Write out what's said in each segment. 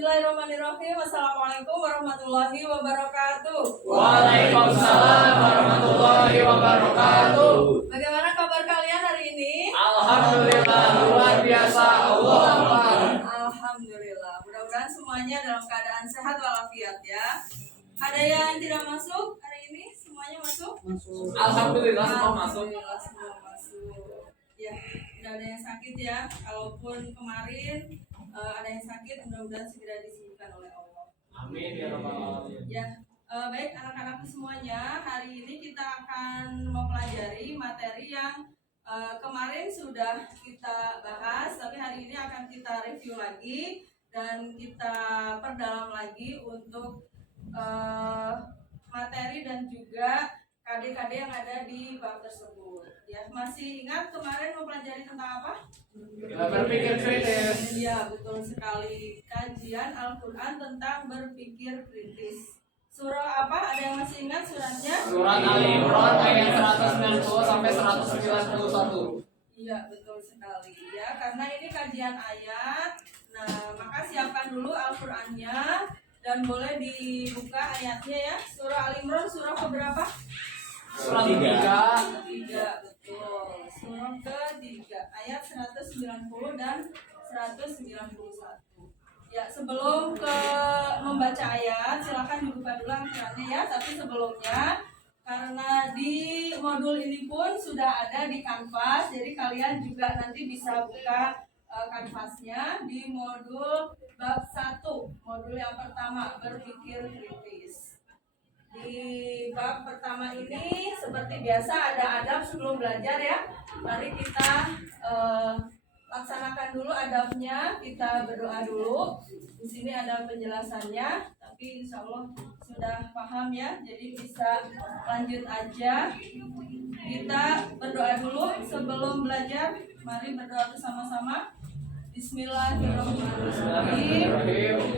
Bismillahirrahmanirrahim. Assalamualaikum warahmatullahi wabarakatuh. Waalaikumsalam warahmatullahi wabarakatuh. Bagaimana kabar kalian hari ini? Alhamdulillah, luar biasa. Allah Akbar. Alhamdulillah. Mudah-mudahan semuanya dalam keadaan sehat walafiat ya. Ada yang tidak masuk hari ini? Semuanya masuk? Masuk. Alhamdulillah semua masuk. Alhamdulillah semua masuk. Ya, tidak ada yang sakit ya. Kalaupun kemarin ada yang sakit, mudah-mudahan segera disembuhkan oleh Allah. Amin ya rabbal alamin. Ya, baik anak-anakku semuanya, hari ini kita akan mempelajari materi yang kemarin sudah kita bahas, tapi hari ini akan kita review lagi dan kita perdalam lagi untuk materi dan juga KD-KD yang ada di bab tersebut. Ya, masih ingat kemarin mempelajari tentang apa? Berpikir kritis. Iya, betul sekali. Kajian Al-Quran tentang berpikir kritis. Surah apa? Ada yang masih ingat suratnya? Surat Ali Imran ayat 190 sampai 191. Iya, betul sekali. Ya, karena ini kajian ayat. Nah, maka siapkan dulu Al-Qurannya dan boleh dibuka ayatnya ya. Surah Ali Imran surah keberapa? Surat 3. Ketiga, betul. Surah ketiga ayat 190 dan 191. Ya, sebelum ke membaca ayat, silakan dibuka dulu Al-Qurannya ya. Tapi sebelumnya, karena di modul ini pun sudah ada di kanvas, jadi kalian juga nanti bisa buka kanvasnya di modul bab 1, modul yang pertama, berpikir kritis. Di bab pertama ini seperti biasa ada adab sebelum belajar ya. Mari kita laksanakan dulu adabnya, kita berdoa dulu. Di sini ada penjelasannya, tapi insya Allah sudah paham ya, jadi bisa lanjut aja. Kita berdoa dulu sebelum belajar. Mari berdoa bersama-sama. Bismillahirrahmanirrahim.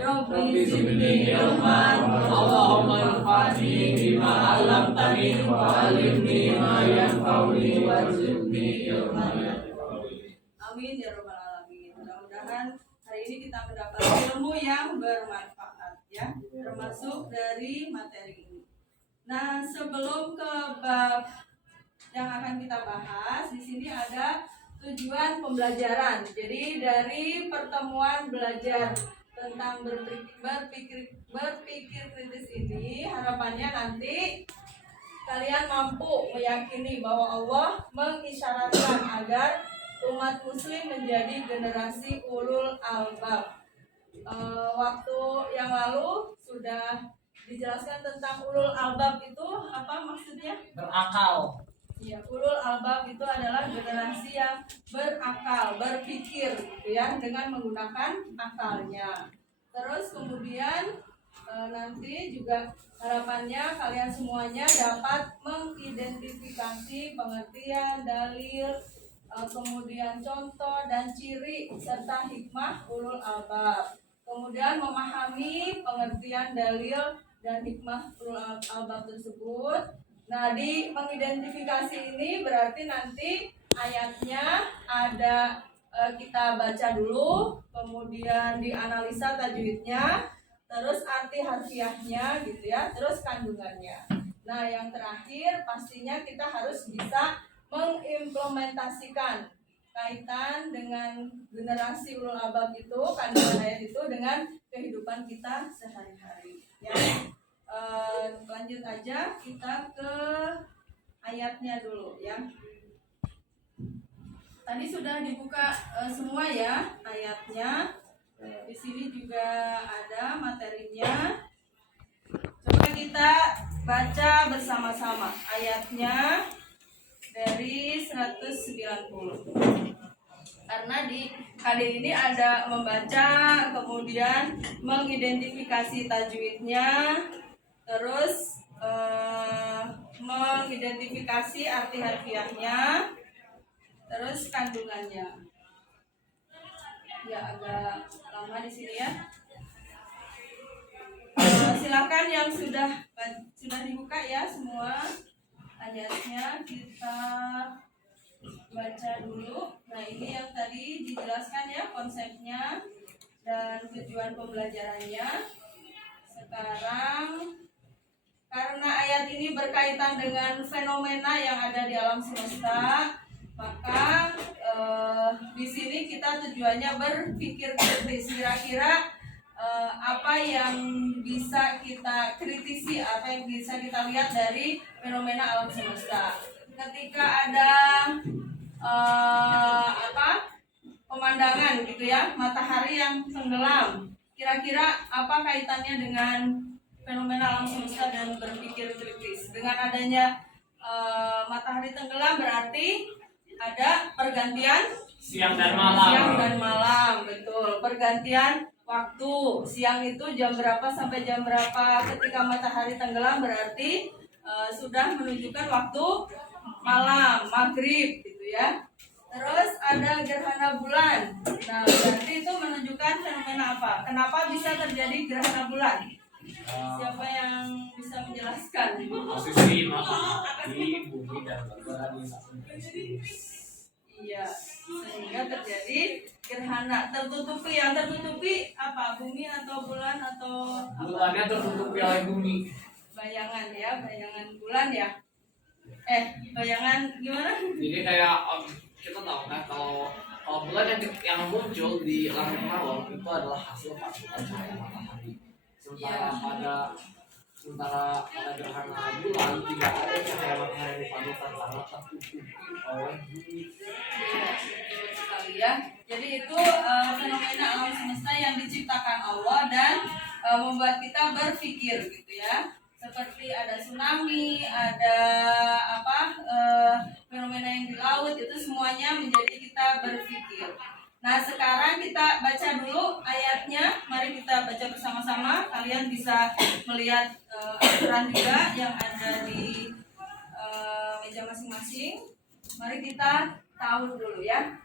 Rabbi zidni ilman, Allahumma anfa'ni bima 'allamtani wa 'allimni ma yanfa'uni warzuqni ilman. Amin ya rabbal alamin. Mudah-mudahan hari ini kita mendapat ilmu yang bermanfaat ya, termasuk dari materi ini. Nah, sebelum ke bab yang akan kita bahas, di sini ada tujuan pembelajaran. Jadi dari pertemuan belajar tentang berpikir kritis ini, harapannya nanti kalian mampu meyakini bahwa Allah mengisyaratkan agar umat muslim menjadi generasi ulul albab. Waktu yang lalu sudah dijelaskan tentang ulul albab itu apa maksudnya? Berakal. Ya, ulul albab itu adalah generasi yang berakal, berpikir gitu ya, dengan menggunakan akalnya. Terus kemudian nanti juga harapannya kalian semuanya dapat mengidentifikasi pengertian, dalil, kemudian contoh dan ciri serta hikmah ulul albab. Kemudian memahami pengertian dalil dan hikmah ulul albab tersebut. Nah, di mengidentifikasi ini berarti nanti ayatnya ada kita baca dulu, kemudian dianalisa tajwidnya, terus arti harfiahnya gitu ya, terus kandungannya. Nah, yang terakhir pastinya kita harus bisa mengimplementasikan kaitan dengan generasi ulul albab itu, kandungan ayat itu dengan kehidupan kita sehari-hari ya. Lanjut aja kita ke ayatnya dulu ya. Tadi sudah dibuka semua ya ayatnya. Di sini juga ada materinya. Coba kita baca bersama-sama ayatnya dari 190. Karena di KD ini ada membaca, kemudian mengidentifikasi tajwidnya, terus mengidentifikasi arti harfiahnya, terus kandungannya. Ya, agak lama di sini ya. Silakan yang sudah dibuka ya semua ayatnya, kita baca dulu. Nah, ini yang tadi dijelaskan ya konsepnya. dan tujuan pembelajarannya. Sekarang karena ayat ini berkaitan dengan fenomena yang ada di alam semesta, maka di sini kita tujuannya berpikir kritis. Kira-kira apa yang bisa kita kritisi, apa yang bisa kita lihat dari fenomena alam semesta. Ketika ada pemandangan gitu ya, matahari yang tenggelam, kira-kira apa kaitannya dengan fenomena alam semesta dan berpikir kritis? Dengan adanya matahari tenggelam berarti ada pergantian siang dan malam. Siang dan malam, betul. Pergantian waktu. Siang itu jam berapa sampai jam berapa? Ketika matahari tenggelam berarti sudah menunjukkan waktu malam, maghrib gitu ya. Terus ada gerhana bulan. Nah, berarti itu menunjukkan fenomena apa? Kenapa bisa terjadi gerhana bulan? Siapa yang bisa menjelaskan? Posisi matahari, bumi dan bulan di satu titik. Iya, sehingga terjadi gerhana. Tertutupi, yang tertutupi apa? Bumi atau bulan atau apa? Bulannya tertutupi oleh bumi. Bayangan ya, bayangan bulan ya. Bayangan gimana? Jadi kayak kita tahu kan kalau bulan yang muncul di langit malam itu adalah hasil pantulan cahaya matahari. Sementara pada gerhana bulan tidak ada cahaya matahari yang dipantulkan karena tertutupi oleh bumi. Iya, betul sekali ya. Jadi itu fenomena alam semesta yang diciptakan Allah dan membuat kita berpikir gitu ya. Seperti ada tsunami, ada fenomena yang di laut, itu semuanya menjadi kita berpikir. Nah, sekarang kita baca dulu ayatnya. Mari kita baca bersama-sama. Kalian bisa melihat aturan juga yang ada di meja masing-masing. Mari kita tahu dulu ya.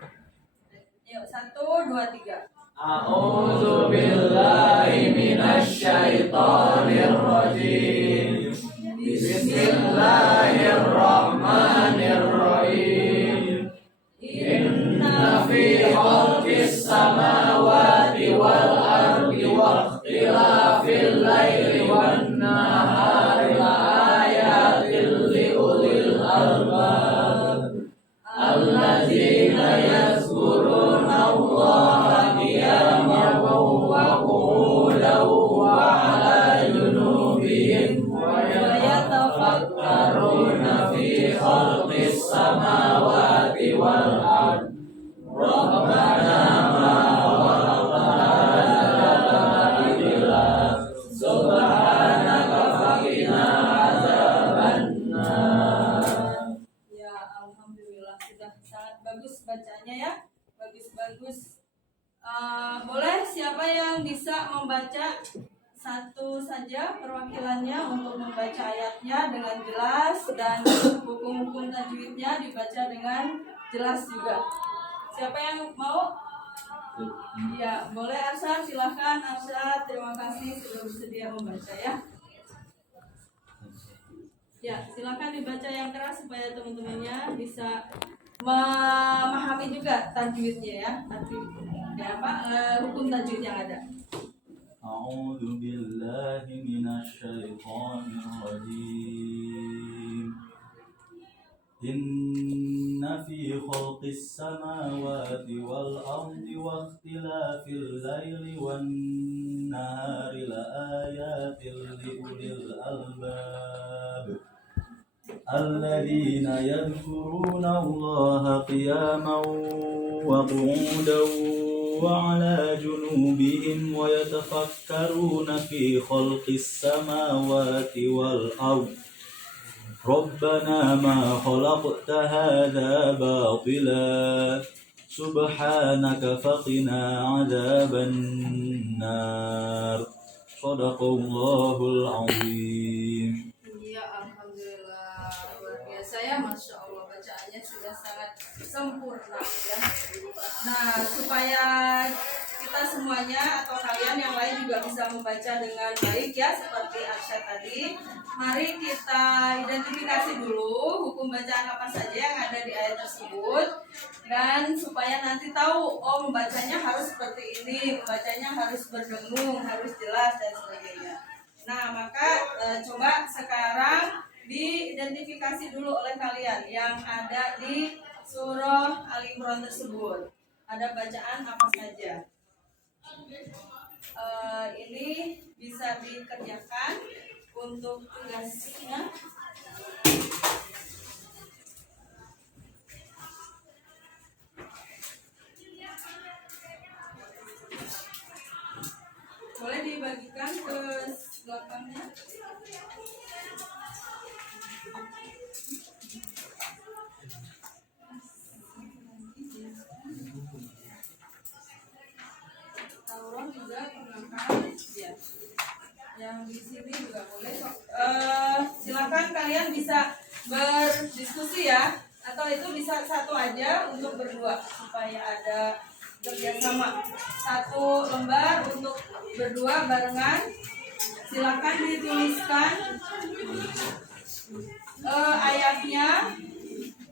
Yuk, 1, 2, 3. A'udzu billahi minasy syaithanir rajim. Bismillahirrahmanirrahim. Inna fi khalqis samawati wal ardi wa ikhtilafil laili wan nahari laayatil liulil albab alladzina yazkuruna Allaha qiyaman wa qu'udan wa 'ala junubihim wa yatafakkaruna fi khalqis samawati wal ardi Rabbana ma khalaqta hadza batila subhanaka faqina adzabannar. Ya, alhamdulillah sudah sangat bagus bacanya ya. Bagus. Boleh siapa yang bisa membaca satu saja perwakilannya untuk membaca ayatnya dengan jelas dan hukum-hukum tajwidnya dibaca dengan jelas juga. Siapa yang mau? Ya, boleh Arsyad, silahkan Arsyad. Terima kasih sudah bersedia membaca ya. Ya, silahkan dibaca yang keras supaya teman-temannya bisa memahami juga tajwidnya ya. Hukum tajwid yang ada. A'udzu billahi minasy syaithanir rajim. Inna fi khalqis samawati wal ardi wa ikhtilafil laili wan nahari laayatil liulil albab alladzina yadhkuruna Allaha qiyaman wa qu'udan wa 'ala junubihim wa yatafakkaruna fi khalqis samawati wal ardi Rabbana ma khalaqta hadza batila subhanaka faqina adzaban nar. Shadaqallahul azim. Iya, alhamdulillah, luar biasa ya, masya Allah, bacaannya sudah sangat sempurna ya. Nah, supaya kita semuanya atau kalian yang lain juga juga bisa membaca dengan baik ya seperti Arsyad tadi. Mari kita identifikasi dulu hukum bacaan apa saja yang ada di ayat tersebut, dan supaya nanti tahu oh membacanya harus seperti ini, membacanya harus berdengung, harus jelas dan sebagainya. Nah, maka coba sekarang diidentifikasi dulu oleh kalian yang ada di surah Ali Imran tersebut. Ada bacaan apa saja? Ini bisa dikerjakan untuk tugasnya. Boleh dibagikan ke belakangnya. Tauron juga gunakan ya. Yang di sini juga boleh. Silakan kalian bisa berdiskusi ya, atau itu bisa satu aja untuk berdua supaya ada kerjasama. Satu lembar untuk berdua barengan. Silakan dituliskan ayatnya,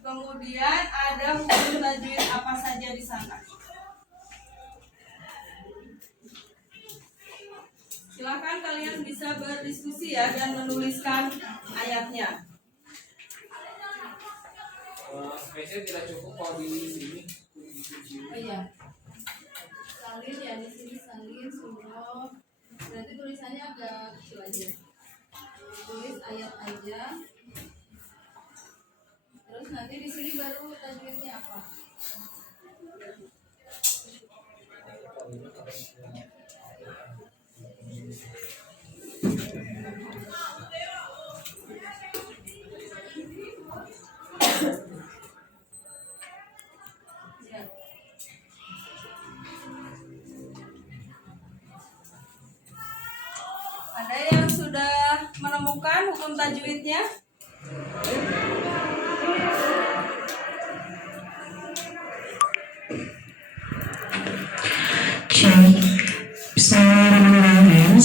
kemudian ada hukum tajwid apa saja di sana. Silakan kalian bisa berdiskusi ya dan menuliskan ayatnya. Space-nya tidak cukup kalau di sini. Oh iya. Salin ya, di sini salin surah. Berarti tulisannya agak kecil aja. Tulis ayat aja. Terus nanti di sini baru tajwidnya apa? Ada yang sudah menemukan hukum tajwidnya?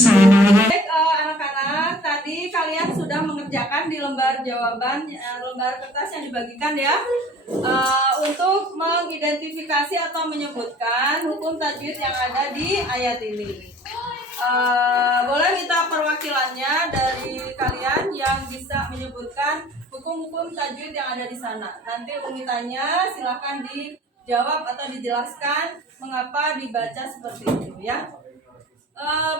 Baik, anak-anak, tadi kalian sudah mengerjakan di lembar jawaban, lembar kertas yang dibagikan ya, untuk mengidentifikasi atau menyebutkan hukum tajwid yang ada di ayat ini. Boleh minta perwakilannya dari kalian yang bisa menyebutkan hukum-hukum tajwid yang ada di sana. Nanti umitannya silahkan dijawab atau dijelaskan mengapa dibaca seperti itu ya.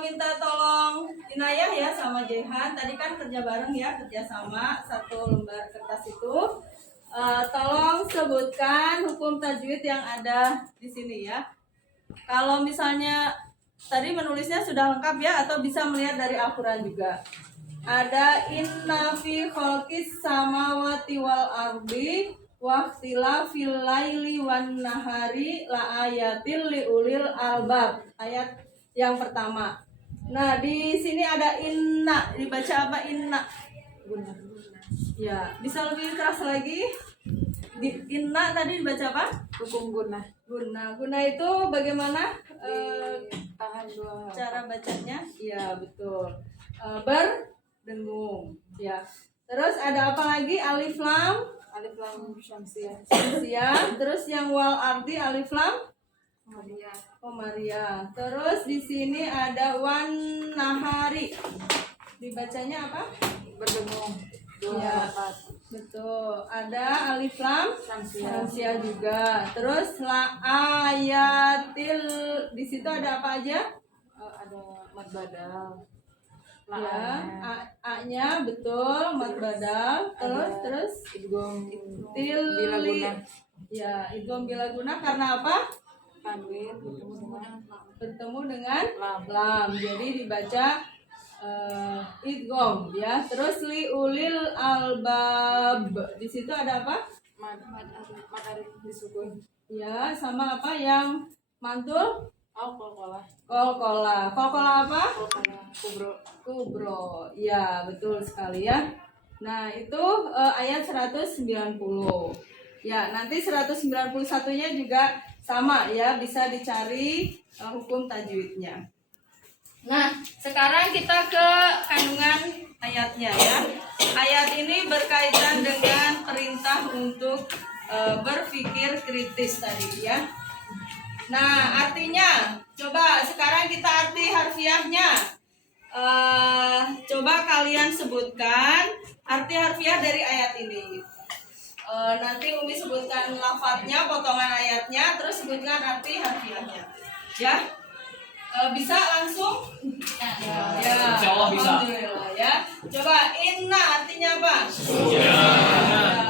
Minta tolong Inayah ya sama Jehan. Tadi kan kerja bareng ya, kerja sama satu lembar kertas itu. Tolong sebutkan hukum tajwid yang ada di sini ya. Kalau misalnya tadi menulisnya sudah lengkap ya, atau bisa melihat dari Al-Quran juga. Ada inna fi khalqis samawati wal ardi wa ikhtilafil laili wan nahari la ayatil liulil albab. Ayat yang pertama. Nah, di sini ada inna, dibaca apa inna? Guna. Ya, bisa lebih keras lagi. Di inna tadi dibaca apa? Hukum guna. Guna itu bagaimana? Tahan dua. Cara bacanya? Ya, betul. Berdengung. Ya. Terus ada apa lagi? Alif lam Syamsiah. Terus yang wal ardi alif lam Maria. Oh, Maria. Terus di sini ada wan nahari. Dibacanya apa? Berdengung. Ya, betul. Ada alif lam Syamsiah juga. Terus la ayatil, di situ ada apa aja? Ada mad badal. Ya, A-nya betul, mad badal. Terus idgham til bilaguna. Ya, idgham bilaguna karena apa? Tanwin Bertemu dengan lam. lam. Jadi dibaca idgham ya. Terus li ulil albab. Di situ ada apa? Mad arif disukun. Ya, sama apa yang mantul? Qalqalah. Qalqalah. Qalqalah apa? Kubro. Kubro. Ya, betul sekali ya. Nah, itu ayat 190. Ya, nanti 191-nya juga sama ya, bisa dicari hukum tajwidnya. Nah, sekarang kita ke kandungan ayatnya ya. Ayat ini berkaitan dengan perintah untuk berpikir kritis tadi ya. Nah, artinya coba sekarang kita arti harfiahnya. Coba kalian sebutkan arti harfiah dari ayat ini. Nanti Umi sebutkan lafadznya, potongan ayatnya, terus sebutkan arti harfiahnya. Ya. Bisa langsung? Ya. Insya Allah bisa. Alhamdulillah ya. Coba inna artinya apa? Ya.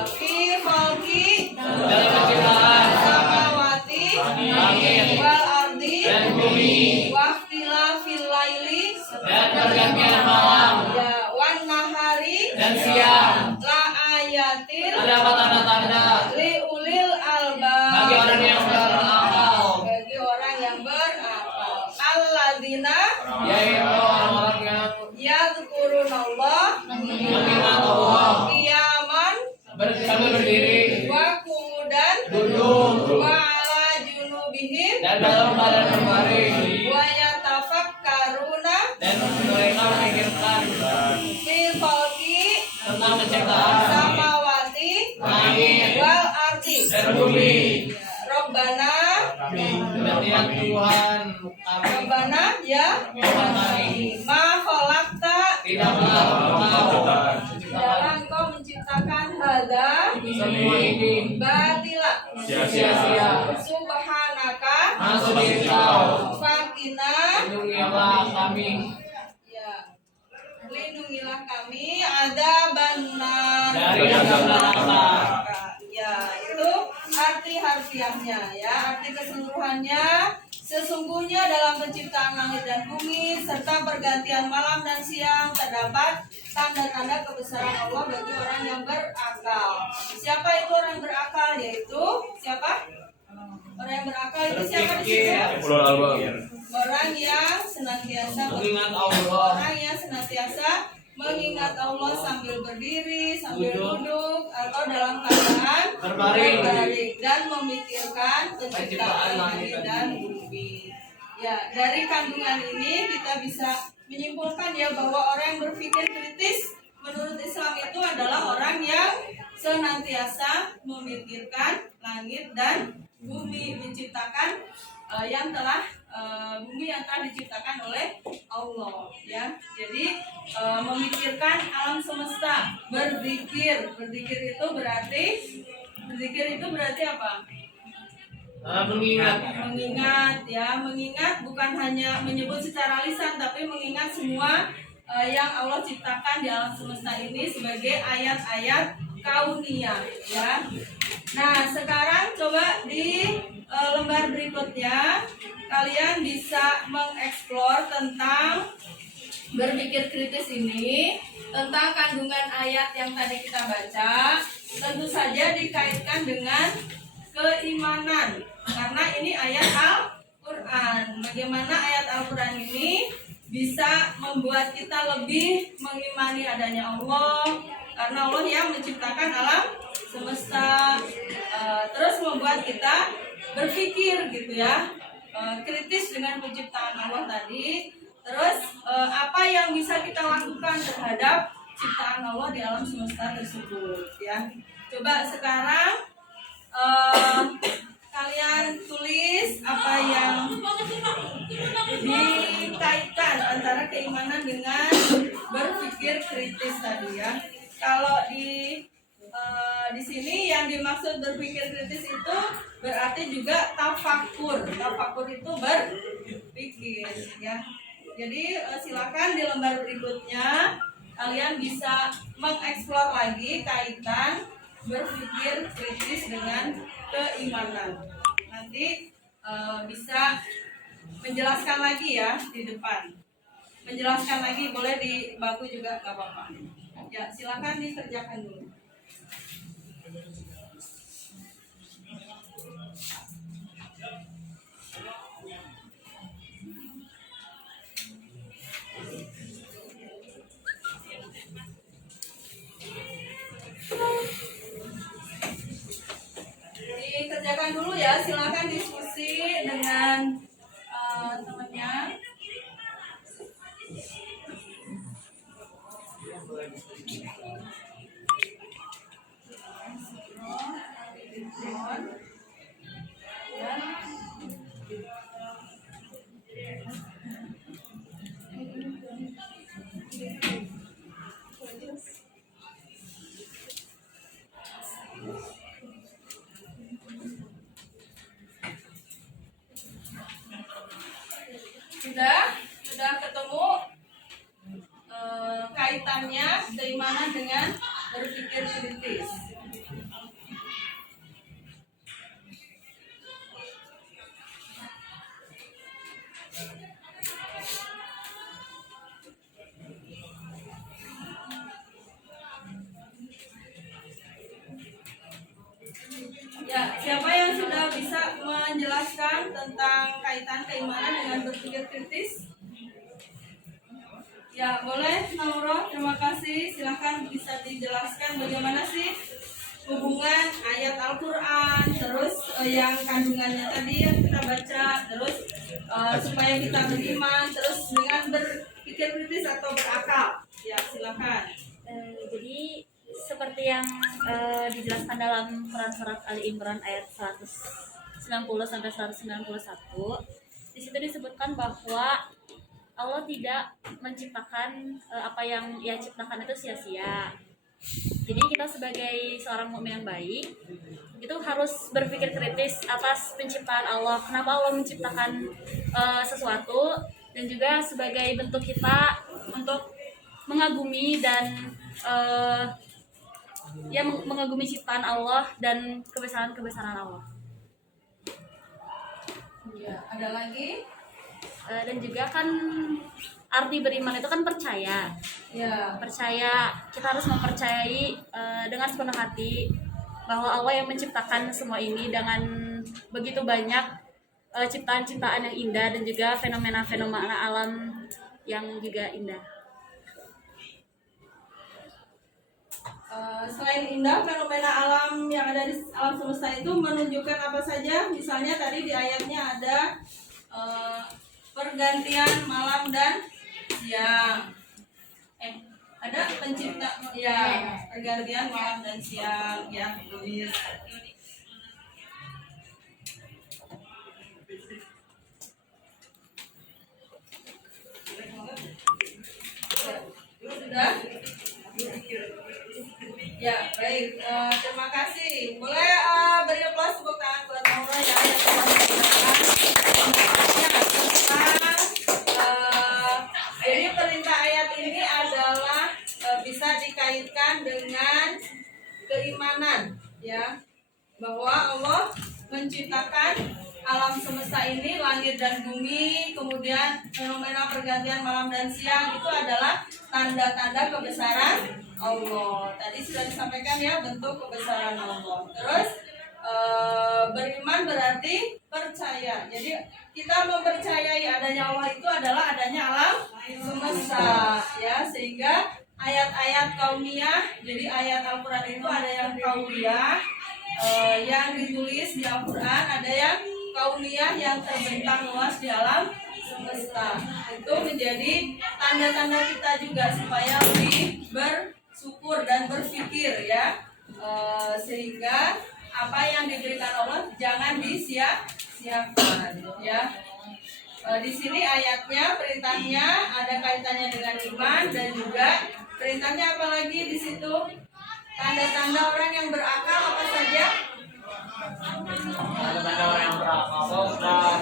Fi khalqi Dalam penciptaan samawati langit wal ardi dan bumi waqtilafil laili dan pergantian malam ya wan nahari dan siang. la ayatil Ada apa tanda-tanda li ulil albab bagi orang yang berakal, bagi orang yang berakal alladzina yaitu orang-orang yang yadhkurunallah mengingat Allah qiyaman sambil berdiri, wa qu'udan duduk, wa ala junubihim dan dalam keadaan berbaring, wa yatafakkaruna dan mereka memikirkan fil khalqi tentang penciptaan samawati langit wal ardi dan bumi. Rabbana Dan ya Tuhan kami Rabbana ya Tuhan kami ma khalaqta tidak melakukan dalam Engkau menciptakan hada semua ini batila sia-sia. subhanaka Masuk diri kau, fakina lindungilah kami ya lindungilah kami ada benar dari azab neraka. ya itu arti harfiahnya ya arti keseluruhannya sesungguhnya dalam penciptaan langit dan bumi serta pergantian malam dan siang terdapat tanda-tanda kebesaran Allah bagi orang yang berakal. Siapa itu orang yang berakal? Yaitu siapa? Orang yang berakal itu siapa di situ? Orang yang senantiasa Mengingat Allah, orang yang senantiasa mengingat Allah sambil berdiri, sambil duduk, atau dalam keadaan Berbaring. dan memikirkan penciptaan langit dan bumi. Ya, dari kandungan ini kita bisa menyimpulkan ya bahwa orang yang berpikir kritis menurut Islam itu adalah orang yang senantiasa memikirkan langit dan bumi, menciptakan bumi yang telah diciptakan oleh Allah ya. Jadi memikirkan alam semesta, berzikir itu berarti apa? Mengingat ya, mengingat bukan hanya menyebut secara lisan tapi mengingat semua yang Allah ciptakan di alam semesta ini sebagai ayat-ayat kauniyah ya. Nah, sekarang coba di lembar berikutnya kalian bisa mengeksplor tentang berpikir kritis ini, tentang kandungan ayat yang tadi kita baca. Tentu saja dikaitkan dengan keimanan karena ini ayat Al-Quran. Bagaimana ayat Al-Quran ini bisa membuat kita lebih mengimani adanya Allah, karena Allah yang menciptakan alam semesta, terus membuat kita berpikir gitu ya, kritis dengan penciptaan Allah tadi. Terus apa yang bisa kita lakukan terhadap ciptaan Allah di alam semesta tersebut ya. Coba sekarang kalian tulis apa yang dikaitkan antara keimanan dengan berpikir kritis tadi ya. Kalau di sini yang dimaksud berpikir kritis itu berarti juga tafakur. Tafakur itu berpikir ya. Jadi silakan di lembar berikutnya kalian bisa mengeksplor lagi kaitan berpikir kritis dengan keimanan. Nanti bisa menjelaskan lagi ya di depan. Menjelaskan lagi boleh di bangku juga nggak apa-apa. Ya silakan dikerjakan dulu. Dikerjakan dulu ya, silakan diskusi dengan temannya. Sudah ketemu kaitannya keimanan dengan berpikir kritis. Ya, siapa yang sudah bisa menjelaskan tentang kaitan keimanan dengan berpikir kritis? Ya, boleh, Naura. Terima kasih. Silahkan bisa dijelaskan bagaimana sih hubungan ayat Al-Quran, terus yang kandungannya tadi yang kita baca, terus supaya kita beriman, terus dengan berpikir kritis atau berakal. Ya, silakan. Jadi seperti yang dijelaskan dalam Quran surat Ali Imran ayat 190 sampai 191, di situ disebutkan bahwa Allah tidak menciptakan apa yang Ia ciptakan itu sia-sia. Jadi kita sebagai seorang mukmin yang baik itu harus berpikir kritis atas penciptaan Allah. Kenapa Allah menciptakan sesuatu, dan juga sebagai bentuk kita untuk mengagumi dan mengagumi ciptaan Allah dan kebesaran Allah. Ya, ada lagi? Dan juga kan arti beriman itu kan percaya. Ya. Percaya, kita harus mempercayai dengan sepenuh hati bahwa Allah yang menciptakan semua ini dengan begitu banyak ciptaan-ciptaan yang indah dan juga fenomena-fenomena alam yang juga indah. Selain indah, fenomena alam yang ada di alam semesta itu menunjukkan apa saja? Misalnya tadi di ayatnya ada pergantian malam dan siang. Ada pencipta, ya, pergantian malam dan siang, ya, tulis. Sudah? Ya, baik. Terima kasih. Boleh beri aplaus tepuk tangan buat Naura ya yang telah menjelaskan tentang jadi perintah ayat ini adalah bisa dikaitkan dengan keimanan, ya, bahwa Allah menciptakan alam semesta ini, langit dan bumi, kemudian fenomena pergantian malam dan siang itu adalah tanda-tanda kebesaran Allah. Tadi sudah disampaikan ya bentuk kebesaran Allah. Terus beriman berarti percaya. Jadi kita mempercayai adanya Allah itu adalah adanya alam semesta, ya, sehingga ayat-ayat kauniyah, jadi ayat Al-Quran itu ada yang kauniyah yang ditulis di Al-Quran, ada yang kauniyah yang terbentang luas di alam semesta. Itu menjadi tanda-tanda kita juga supaya lebih bersyukur dan berpikir, ya, sehingga apa yang diberikan Allah jangan disia-siakan, ya. Di sini ayatnya, perintahnya ada kaitannya dengan iman, dan juga perintahnya apalagi di situ tanda-tanda orang yang berakal apa saja? Tanda-tanda orang yang berakal,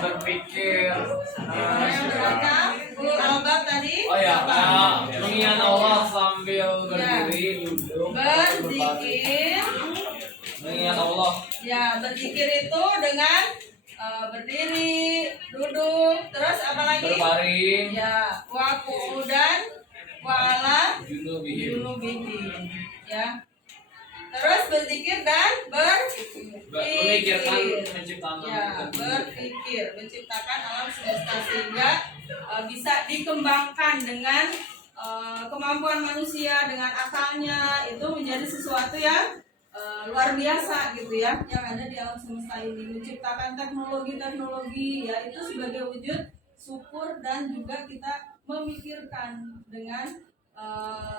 berpikir, Orang yang berakal, ulul albab tadi. oh ya, apa? mengingat Allah sambil berdiri, duduk, Berzikir, mengingat Allah. ya, berzikir itu dengan berdiri, duduk, terus apa lagi? Berbaring, Ya, wa qu'udan wa ala junubihim, ya. Terus berzikir dan memikirkan berpikir. penciptaan Ya, berpikir, menciptakan alam semesta sehingga bisa dikembangkan dengan kemampuan manusia, dengan akalnya, itu menjadi sesuatu yang luar biasa gitu ya, yang ada di alam semesta ini. Menciptakan teknologi-teknologi, ya, itu sebagai wujud syukur dan juga kita memikirkan dengan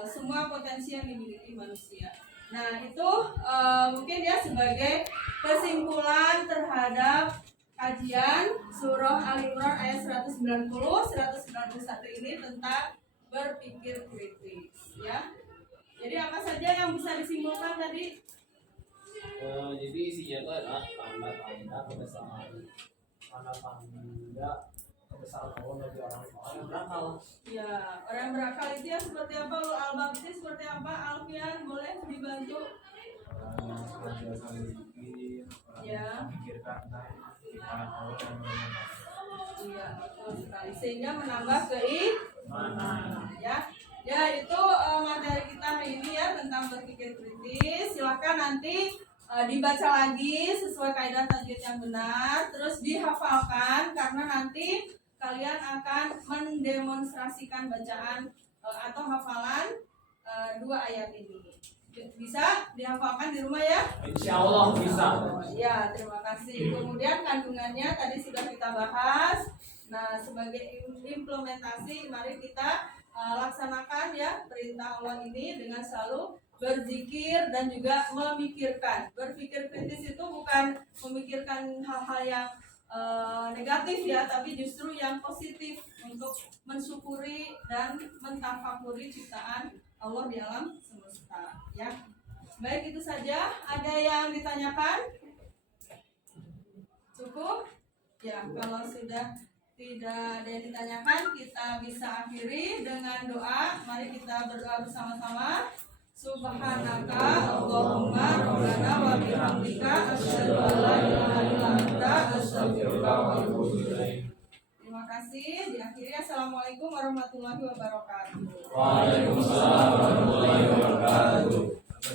semua potensi yang dimiliki manusia. Nah itu mungkin ya sebagai kesimpulan terhadap kajian surah Al-Imran ayat 190, 191 ini tentang berpikir kritis ya. Jadi apa saja yang bisa disimpulkan tadi? Jadi isinya itu adalah tanda-tanda kebesaran Allah bagi orang yang berakal. Ya, orang yang berakal itu ya seperti apa? Al-Bab itu seperti apa? Alfian boleh dibantu? orang senantiasa berpikir, orang Ya. memikirkan tentang kebenaran Allah dan bagaimana. Iya, betul sekali. Sehingga menambah keimanan. Ya itu materi kita hari ini ya tentang berpikir kritis. Silakan nanti dibaca lagi sesuai kaidah tajwid yang benar, terus dihafalkan karena nanti kalian akan mendemonstrasikan bacaan atau hafalan 2 ayat ini. Bisa dihafalkan di rumah ya? Insya Allah bisa. Ya, terima kasih. Kemudian kandungannya tadi sudah kita bahas. Nah, sebagai implementasi, mari kita laksanakan ya perintah Allah ini dengan selalu berzikir dan juga memikirkan. Berpikir kritis itu bukan memikirkan hal-hal yang negatif ya, tapi justru yang positif untuk mensyukuri dan mentafakuri ciptaan Allah di alam semesta ya. Baik, itu saja. Ada yang ditanyakan? Cukup? Ya, kalau sudah tidak ada yang ditanyakan, kita bisa akhiri dengan doa. Mari kita berdoa bersama-sama. Subhanaka Allahumma rabbana wa bihamdika asyhadu an la ilaha illa anta astaghfiruka wa atubu ilaik. Terima kasih. Diakhiri, assalamualaikum warahmatullahi wabarakatuh. Waalaikumsalam warahmatullahi wabarakatuh.